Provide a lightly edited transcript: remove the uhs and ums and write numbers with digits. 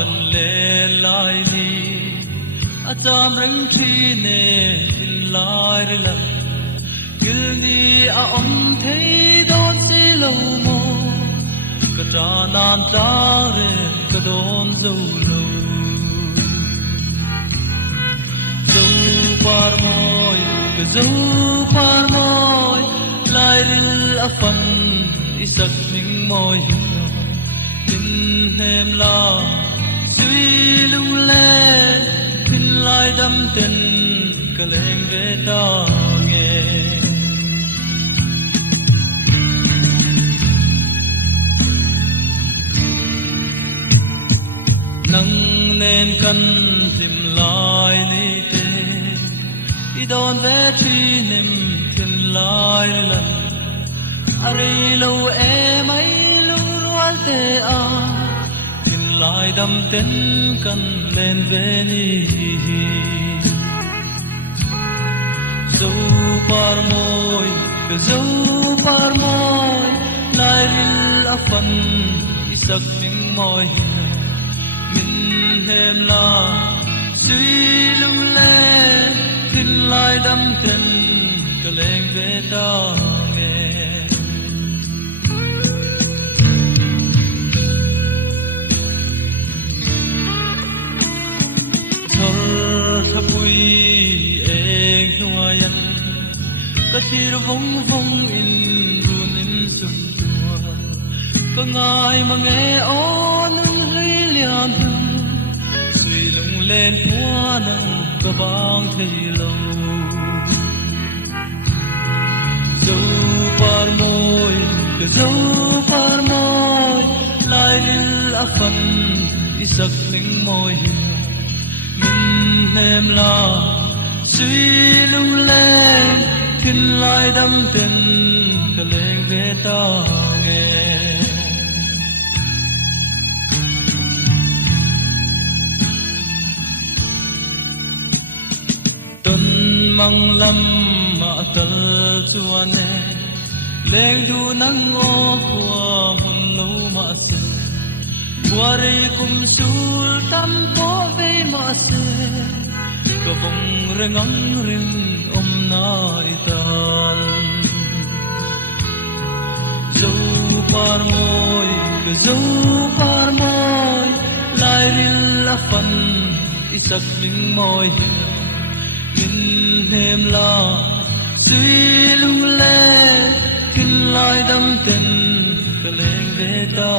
kan le lai ni acham reng thi ne tin lai la gil ni a om thei don si lo mo ka tra nan ta re ka don zo lo zo par moi ka zo par moi lai ril a fan isak ming moi tin hem la suy lung le tin lai đâm tin ka leng ve ta nghe nang nên kan sim lai ni te I don ve thi nim tin lai lan ari lo e mai lung rual te a tin lai đâm tin kan lên ve ni zo par moi lai ril a fan isak ming moi min hem la suy lung le tin lai đâm tin ka leng ve ta nghe thor thapui eng nuayan katir vong vong in run in sum tua ka ngai mange on ri lian suy lung lên qua nang ka bang thei lo zo par moi lai ril a fan isak ling moi min hem la suy lung lên tin lai đâm tin ka leng ve ta nghe tuần mang lâm mà tal chuane leng du nang o kwa hun lo ma se wari kum sul tam po ve ma se ko bong rengang rin om na itan zo par moi lai ril a fan isak ming moi min hem la suy lung le tin lai đâm tin ka leng ve ta